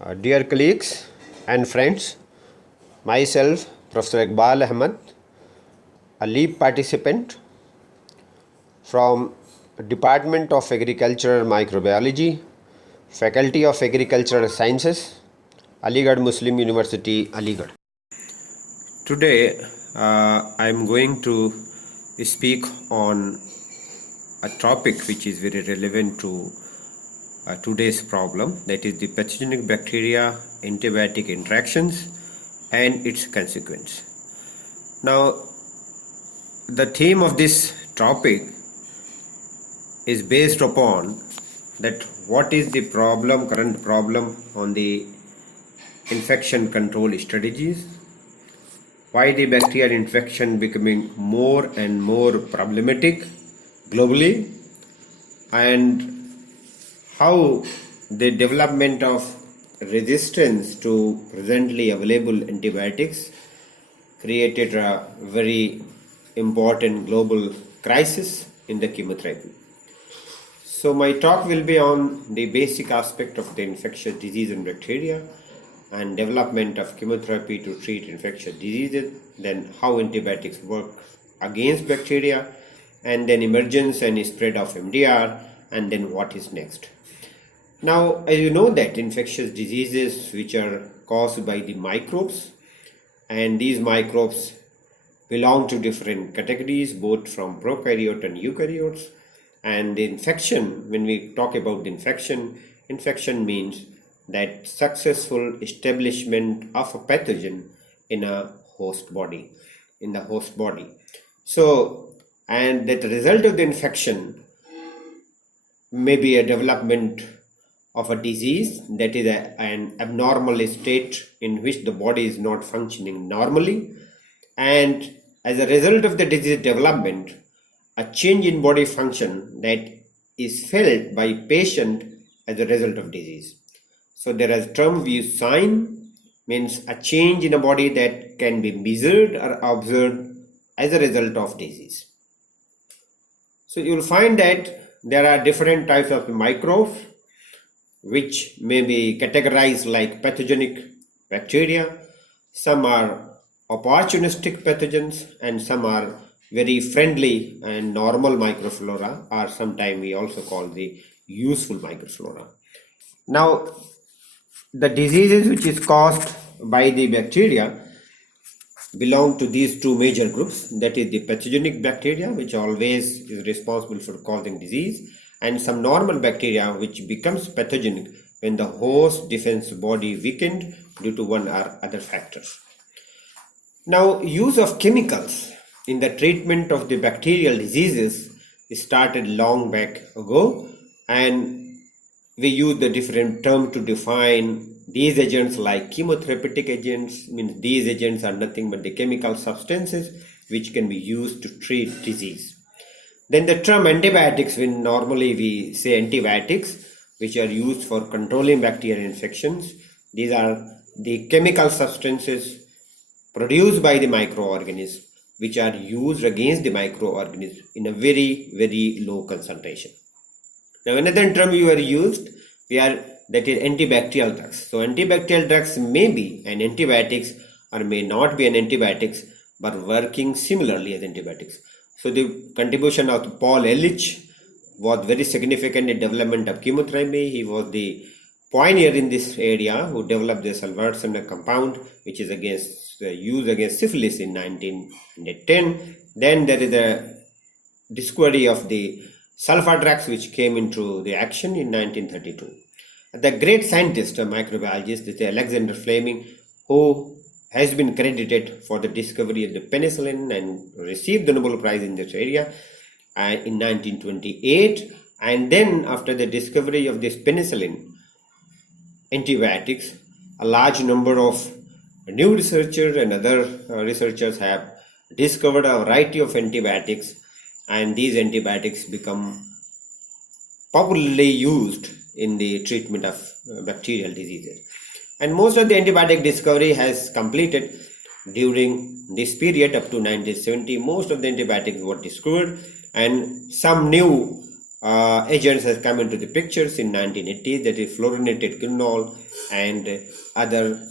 Dear colleagues and friends, myself, Professor Iqbal Ahmad, a LEAP participant from Department of Agricultural Microbiology, Faculty of Agricultural Sciences, Aligarh Muslim University, Aligarh. Today, I am going to speak on a topic which is very relevant to today's problem, that is the pathogenic bacteria antibiotic interactions and its consequence. Now, the theme of this topic is based upon that what is the current problem on the infection control strategies, why the bacterial infection becoming more and more problematic globally, and how the development of resistance to presently available antibiotics created a very important global crisis in the chemotherapy. So my talk will be on the basic aspect of the infectious disease and bacteria and development of chemotherapy to treat infectious diseases, then how antibiotics work against bacteria, and then emergence and spread of MDR, and then what is next. Now, as you know that infectious diseases which are caused by the microbes, and these microbes belong to different categories, both from prokaryote and eukaryotes. And the infection, when we talk about the infection means that successful establishment of a pathogen in a host body, So, and that the result of the infection may be a development of a disease, that is an abnormal state in which the body is not functioning normally, and as a result of the disease development, a change in body function that is felt by patient as a result of disease. So there is a term we use, sign, means a change in a body that can be measured or observed as a result of disease. So you will find that there are different types of microbes which may be categorized like pathogenic bacteria. Some are opportunistic pathogens and some are very friendly and normal microflora, or sometimes we also call the useful microflora. Now, the diseases which is caused by the bacteria belong to these two major groups, that is the pathogenic bacteria, which always is responsible for causing disease, and some normal bacteria which becomes pathogenic when the host defense body weakened due to one or other factors. Now, use of chemicals in the treatment of the bacterial diseases started long back ago, and we use the different terms to define these agents like chemotherapeutic agents. Means these agents are nothing but the chemical substances which can be used to treat disease. Then the term antibiotics, when normally we say antibiotics, which are used for controlling bacterial infections. These are the chemical substances produced by the microorganism which are used against the microorganism in a very, very low concentration. Now another term you are used, that is antibacterial drugs. So antibacterial drugs may be an antibiotics or may not be an antibiotics, but working similarly as antibiotics. So the contribution of Paul Ehrlich was very significant in development of chemotherapy. He was the pioneer in this area who developed the sulfasalazine compound, which is used against syphilis in 1910. Then there is a discovery of the sulfur drugs which came into the action in 1932. The great scientist, a microbiologist, is Alexander Fleming, who has been credited for the discovery of the penicillin and received the Nobel Prize in this area in 1928. And then after the discovery of this penicillin antibiotics, a large number of new researchers and other researchers have discovered a variety of antibiotics, and these antibiotics become popularly used in the treatment of bacterial diseases. And most of the antibiotic discovery has completed during this period up to 1970. Most of the antibiotics were discovered, and some new agents has come into the pictures in 1980s, that is fluorinated quinol and other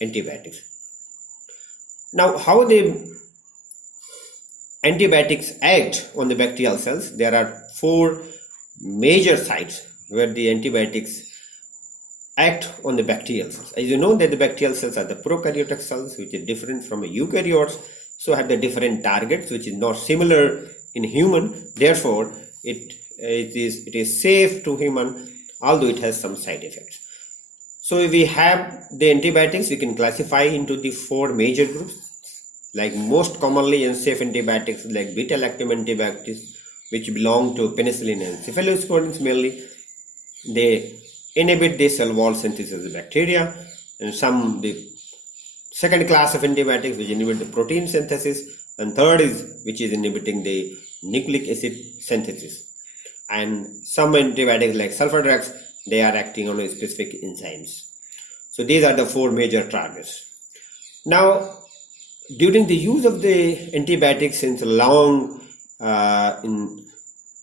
antibiotics. Now, how the antibiotics act on the bacterial cells? There are 4 major sites where the antibiotics act on the bacterial cells. As you know that the bacterial cells are the prokaryotic cells, which is different from a eukaryotes, so have the different targets, which is not similar in human. Therefore, it is safe to human, although it has some side effects. So if we have the antibiotics, we can classify into the 4 major groups. Like most commonly unsafe antibiotics like beta-lactam antibiotics, which belong to penicillin and cephalosporins mainly, they inhibit the cell wall synthesis of bacteria, and some the second class of antibiotics which inhibit the protein synthesis, and third is which is inhibiting the nucleic acid synthesis. And some antibiotics like sulfur drugs, they are acting on specific enzymes. So these are the 4 major targets. Now, during the use of the antibiotics since long,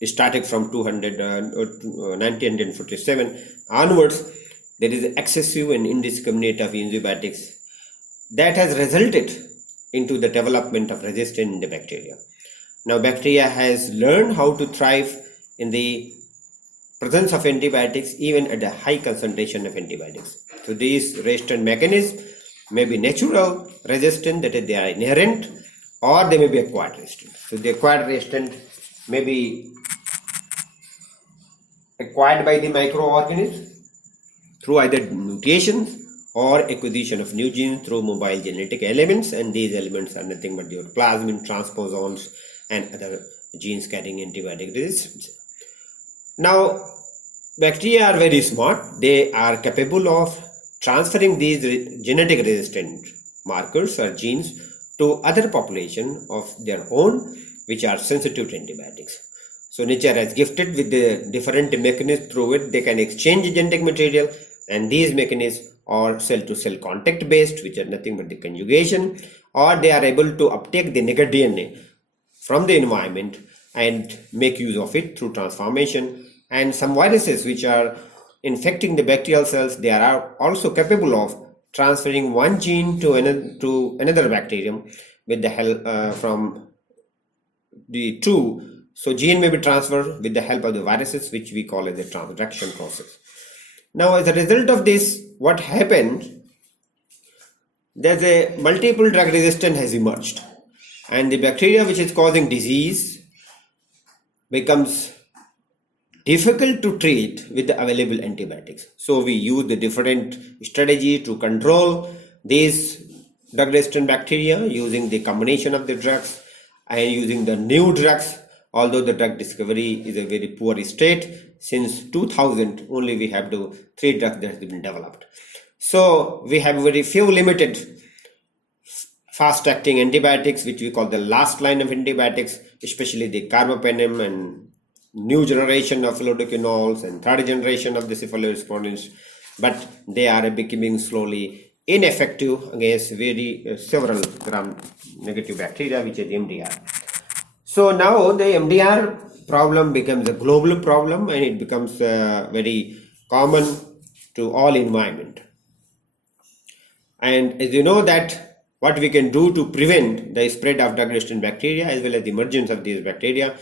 started from 1947 onwards, there is excessive and indiscriminate of antibiotics that has resulted into the development of resistance in the bacteria. Now, bacteria has learned how to thrive in the presence of antibiotics, even at a high concentration of antibiotics. So these resistant mechanisms may be natural resistant, that is they are inherent, or they may be acquired resistant. So the acquired resistant may be acquired by the microorganisms through either mutations or acquisition of new genes through mobile genetic elements, and these elements are nothing but your plasmid, transposons, and other genes carrying antibiotic resistance. Now, bacteria are very smart. They are capable of transferring these genetic resistant markers or genes to other population of their own, which are sensitive to antibiotics. So nature has gifted with the different mechanisms through which they can exchange genetic material, and these mechanisms are cell-to-cell contact based, which are nothing but the conjugation, or they are able to uptake the naked DNA from the environment and make use of it through transformation. And some viruses which are infecting the bacterial cells, they are also capable of transferring one gene to another bacterium with the help from the two. So gene may be transferred with the help of the viruses, which we call as the transduction process. Now, as a result of this, what happened? There's a multiple drug resistance has emerged, and the bacteria which is causing disease becomes difficult to treat with the available antibiotics. So we use the different strategy to control these drug resistant bacteria using the combination of the drugs and using the new drugs. Although the drug discovery is a very poor state, since 2000 only we have the 3 drugs that have been developed. So we have very few limited fast acting antibiotics, which we call the last line of antibiotics, especially the carbapenem and new generation of fluoroquinols and third generation of the cephalosporins, but they are becoming slowly ineffective against very several gram-negative bacteria, which is MDR. So now the MDR problem becomes a global problem, and it becomes very common to all environment. And as you know that what we can do to prevent the spread of drug-resistant bacteria as well as the emergence of these bacteria,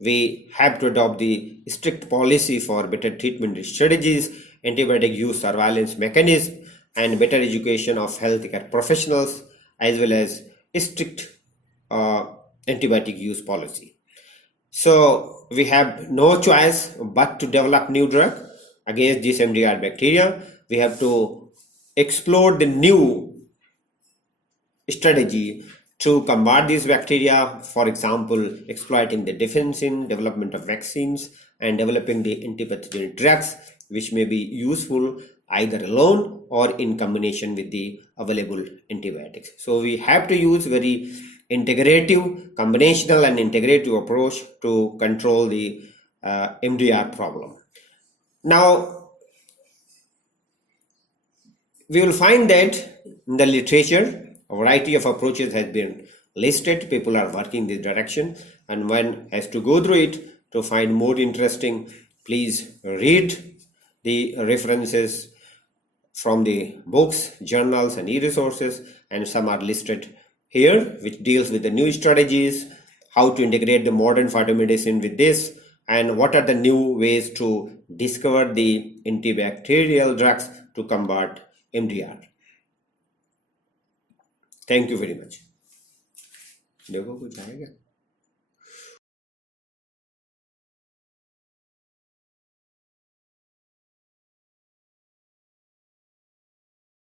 we have to adopt the strict policy for better treatment strategies, antibiotic use surveillance mechanism, and better education of healthcare professionals, as well as strict antibiotic use policy. So we have no choice but to develop new drug against this MDR bacteria. We have to explore the new strategy to combat these bacteria, for example, exploiting the defense in development of vaccines and developing the antipathogenic drugs, which may be useful either alone or in combination with the available antibiotics. So we have to use very integrative, combinational and integrative approach to control the MDR problem. Now, we will find that in the literature, a variety of approaches has been listed. People are working this direction, and one has to go through it To find more interesting, please read the references from the books, journals, and e-resources, and some are listed here, which deals with the new strategies, how to integrate the modern phytomedicine with this, and what are the new ways to discover the antibacterial drugs to combat MDR. Thank you very much. देखो कुछ आएगा